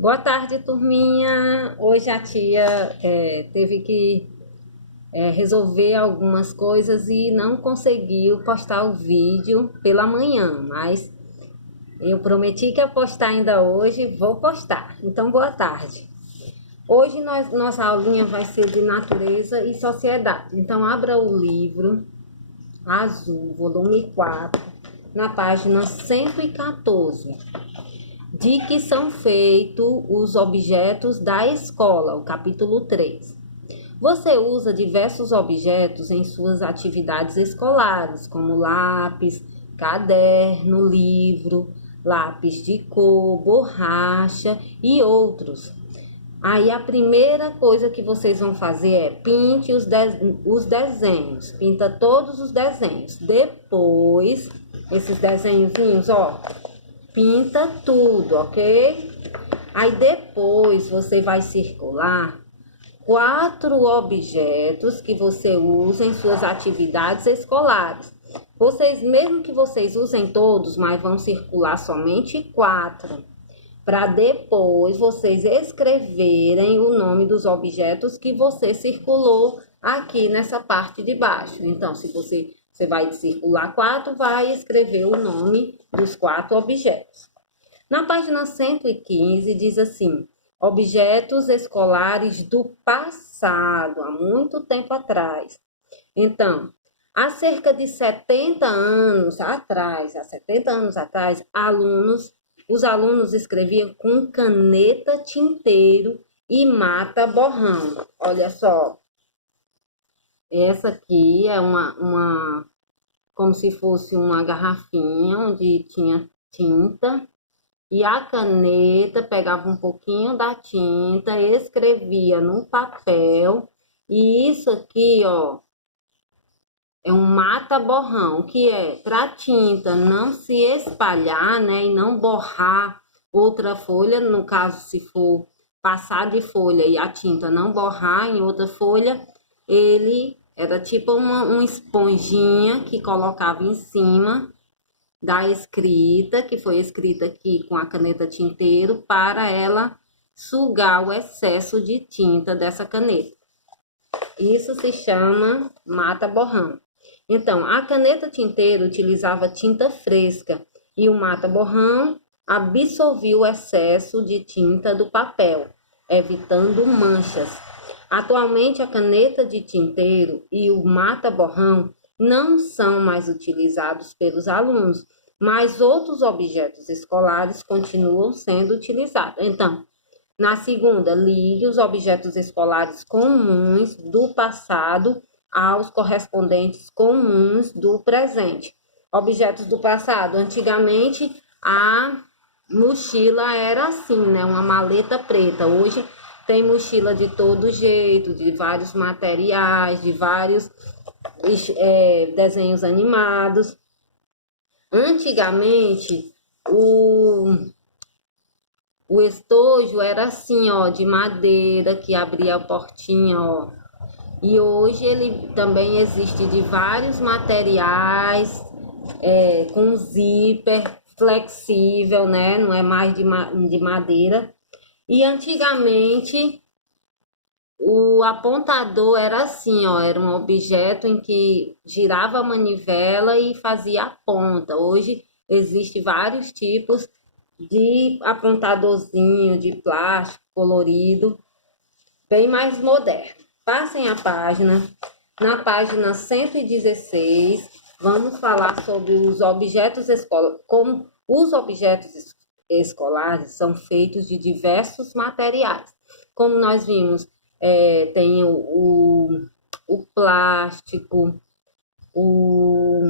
Boa tarde, turminha. Hoje a tia teve que resolver algumas coisas e não conseguiu postar o vídeo pela manhã, mas eu prometi que ia postar ainda hoje, vou postar. Então, boa tarde. Hoje nossa aulinha vai ser de natureza e sociedade. Então, abra o livro azul, volume 4, na página 114. De que são feitos os objetos da escola, o capítulo 3. Você usa diversos objetos em suas atividades escolares, como lápis, caderno, livro, lápis de cor, borracha e outros. Aí a primeira coisa que vocês vão fazer é pinte os desenhos, pinta todos os desenhos. Depois, esses desenhozinhos, ó, pinta tudo, ok? Aí depois você vai circular 4 objetos que você usa em suas atividades escolares. Mesmo que vocês usem todos, mas vão circular somente 4, para depois vocês escreverem o nome dos objetos que você circulou aqui nessa parte de baixo. Então, se você vai circular 4, vai escrever o nome dos 4 objetos. Na página 115 diz assim: objetos escolares do passado, há muito tempo atrás. Então, há cerca de 70 anos atrás, os alunos escreviam com caneta tinteiro e mata borrão. Olha só, essa aqui é como se fosse uma garrafinha onde tinha tinta. E a caneta pegava um pouquinho da tinta, escrevia no papel. E isso aqui, ó, é um mata-borrão, que é para a tinta não se espalhar, né, e não borrar outra folha. No caso, se for passar de folha e a tinta não borrar em outra folha, ele era tipo uma esponjinha que colocava em cima da escrita, que foi escrita aqui com a caneta tinteiro, para ela sugar o excesso de tinta dessa caneta. Isso se chama mata-borrão. Então, a caneta tinteiro utilizava tinta fresca e o mata-borrão absorvia o excesso de tinta do papel, evitando manchas. Atualmente, a caneta de tinteiro e o mata-borrão não são mais utilizados pelos alunos, mas outros objetos escolares continuam sendo utilizados. Então, na segunda, ligue os objetos escolares comuns do passado aos correspondentes comuns do presente. Objetos do passado. Antigamente, a mochila era assim, né? Uma maleta preta. Hoje tem mochila de todo jeito, de vários materiais, de vários desenhos animados. Antigamente, o estojo era assim, ó, de madeira, que abria a portinha, ó. E hoje ele também existe de vários materiais, com zíper flexível, né? Não é mais de madeira. E antigamente o apontador era assim, ó, era um objeto em que girava a manivela e fazia a ponta. Hoje existe vários tipos de apontadorzinho de plástico colorido, bem mais moderno. Passem a página. Na página 116, vamos falar sobre os objetos escolares. Como os objetos escolares são feitos de diversos materiais. Como nós vimos, tem o plástico, o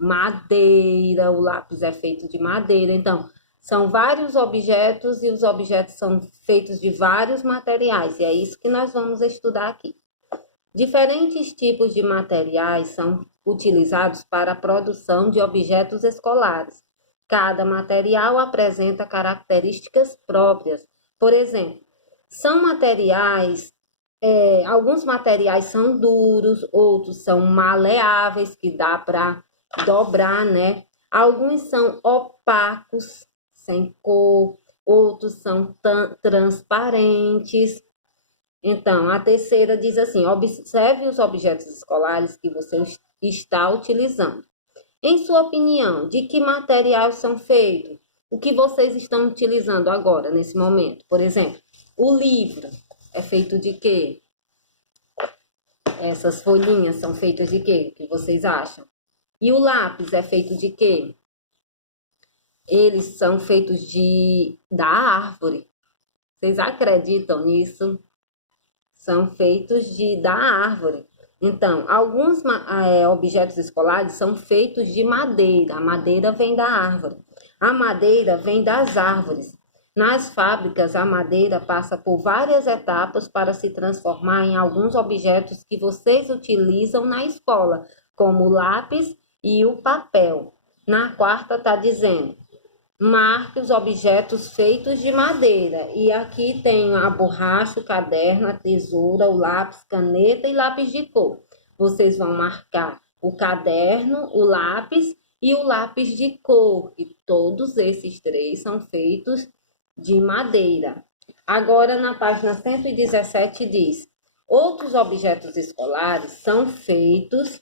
madeira, o lápis é feito de madeira. Então, são vários objetos e os objetos são feitos de vários materiais. E é isso que nós vamos estudar aqui. Diferentes tipos de materiais são utilizados para a produção de objetos escolares. Cada material apresenta características próprias. Por exemplo, são materiais, alguns materiais são duros, outros são maleáveis, que dá para dobrar, né? Alguns são opacos, sem cor, outros são transparentes. Então, a terceira diz assim: observe os objetos escolares que você está utilizando. Em sua opinião, de que materiais são feitos? O que vocês estão utilizando agora, nesse momento? Por exemplo, o livro é feito de quê? Essas folhinhas são feitas de quê? O que vocês acham? E o lápis é feito de quê? Eles são feitos da árvore. Vocês acreditam nisso? São feitos da árvore. Então, alguns objetos escolares são feitos de madeira. A madeira vem da árvore. A madeira vem das árvores. Nas fábricas, a madeira passa por várias etapas para se transformar em alguns objetos que vocês utilizam na escola, como o lápis e o papel. Na quarta está dizendo: marque os objetos feitos de madeira. E aqui tem a borracha, o caderno, a tesoura, o lápis, caneta e lápis de cor. Vocês vão marcar o caderno, o lápis e o lápis de cor. E todos esses três são feitos de madeira. Agora, na página 117 diz: outros objetos escolares são feitos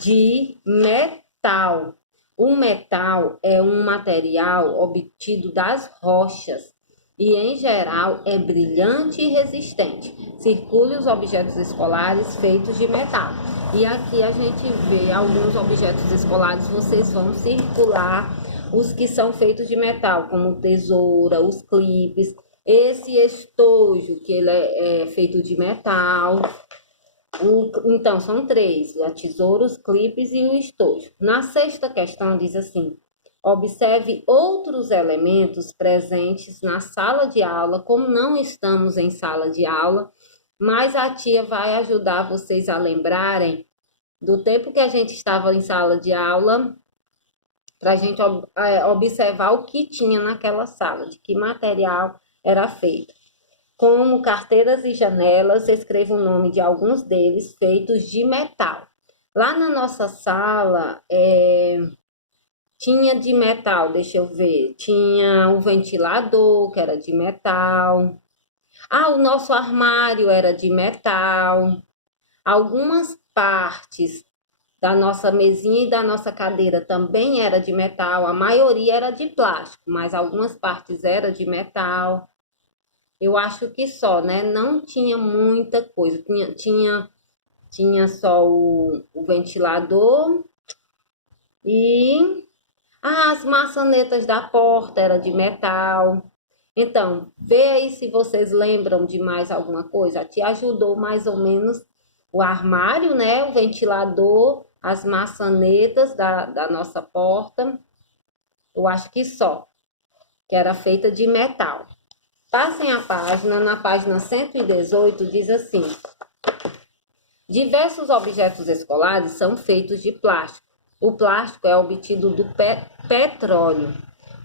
de metal. O metal é um material obtido das rochas e, em geral, é brilhante e resistente. Circule os objetos escolares feitos de metal. E aqui a gente vê alguns objetos escolares, vocês vão circular os que são feitos de metal, como tesoura, os clipes, esse estojo, que ele é feito de metal. Então, são três: a tesoura, os clipes e o estojo. Na sexta questão diz assim: observe outros elementos presentes na sala de aula. Como não estamos em sala de aula, mas a tia vai ajudar vocês a lembrarem do tempo que a gente estava em sala de aula, para a gente observar o que tinha naquela sala, de que material era feito. Como carteiras e janelas, escreva o nome de alguns deles feitos de metal. Lá na nossa sala, tinha de metal, deixa eu ver, tinha o ventilador, que era de metal. O nosso armário era de metal. Algumas partes da nossa mesinha e da nossa cadeira também era de metal. A maioria era de plástico, mas algumas partes era de metal. Eu acho que só, né? Não tinha muita coisa. Tinha só o ventilador e as maçanetas da porta era de metal. Então, vê aí se vocês lembram de mais alguma coisa. Te ajudou mais ou menos o armário, né? O ventilador, as maçanetas da nossa porta. Eu acho que só, que era feita de metal. Passem a página. Na página 118 diz assim: diversos objetos escolares são feitos de plástico. O plástico é obtido do petróleo,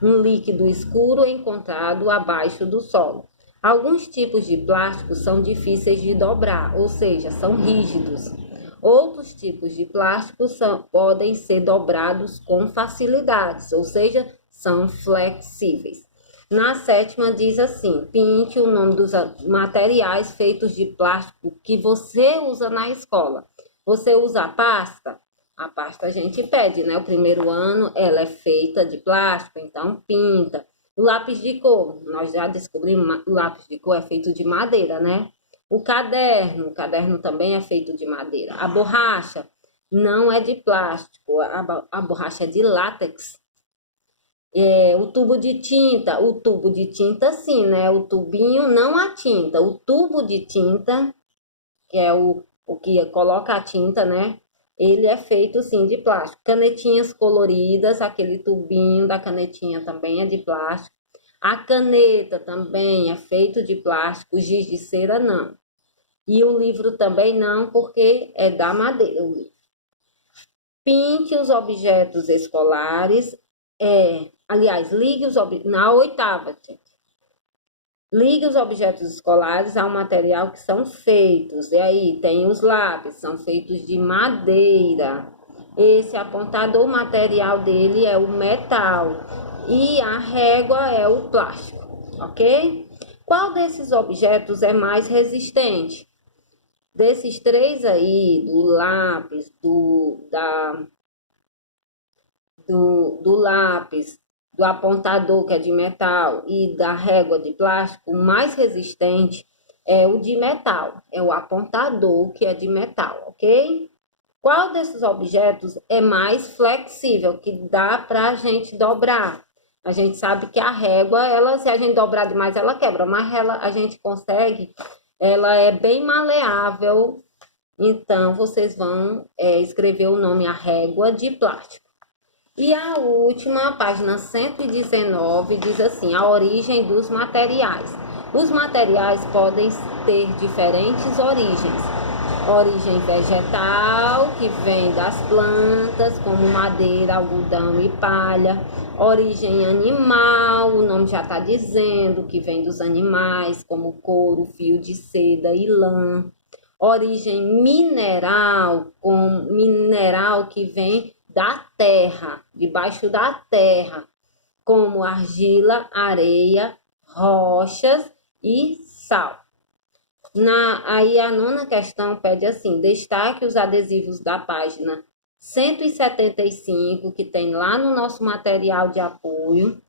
um líquido escuro encontrado abaixo do solo. Alguns tipos de plástico são difíceis de dobrar, ou seja, são rígidos. Outros tipos de plástico podem ser dobrados com facilidade, ou seja, são flexíveis. Na sétima diz assim: pinte o nome dos materiais feitos de plástico que você usa na escola. Você usa a pasta? A pasta a gente pede, né? O primeiro ano ela é feita de plástico, então pinta. O lápis de cor, nós já descobrimos, o lápis de cor é feito de madeira, né? O caderno também é feito de madeira. A borracha não é de plástico, a borracha é de látex. O tubo de tinta sim, né? O tubinho, não a tinta. O tubo de tinta, que é o que coloca a tinta, né? Ele é feito sim de plástico. Canetinhas coloridas, aquele tubinho da canetinha também é de plástico. A caneta também é feito de plástico, o giz de cera não. E o livro também não, porque é da madeira o livro. Pinte os objetos escolares. Aliás, na oitava, gente. Ligue os objetos escolares ao material que são feitos. E aí tem os lápis, são feitos de madeira. Esse apontador, o material dele é o metal. E a régua é o plástico. ok? Qual desses objetos é mais resistente? Desses três aí, do lápis, do lápis, do apontador, que é de metal, e da régua de plástico, o mais resistente é o de metal, é o apontador, que é de metal, ok? Qual desses objetos é mais flexível, que dá para a gente dobrar? A gente sabe que a régua, ela, se a gente dobrar demais, ela quebra, mas a gente consegue, ela é bem maleável. Então, vocês vão escrever o nome a régua de plástico. E a última, página 119, diz assim: a origem dos materiais. Os materiais podem ter diferentes origens. Origem vegetal, que vem das plantas, como madeira, algodão e palha. Origem animal, o nome já está dizendo, que vem dos animais, como couro, fio de seda e lã. Origem mineral, com mineral que vem da terra, debaixo da terra, como argila, areia, rochas e sal. Aí a nona questão pede assim: destaque os adesivos da página 175, que tem lá no nosso material de apoio,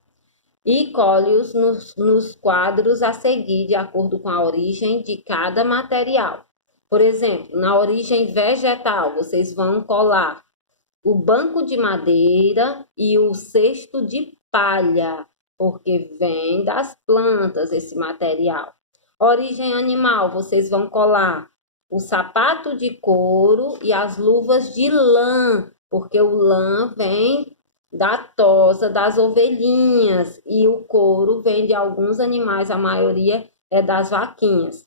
e colhe-os nos quadros a seguir, de acordo com a origem de cada material. Por exemplo, na origem vegetal, vocês vão colar o banco de madeira e o cesto de palha, porque vem das plantas esse material. Origem animal, vocês vão colar o sapato de couro e as luvas de lã, porque o lã vem da tosa das ovelhinhas e o couro vem de alguns animais, a maioria é das vaquinhas.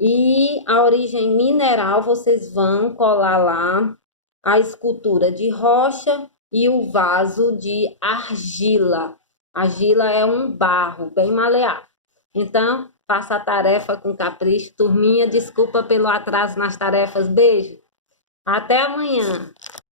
E a origem mineral, vocês vão colar lá a escultura de rocha e o vaso de argila. Argila é um barro bem maleável. Então, faça a tarefa com capricho. Turminha, desculpa pelo atraso nas tarefas. Beijo. Até amanhã.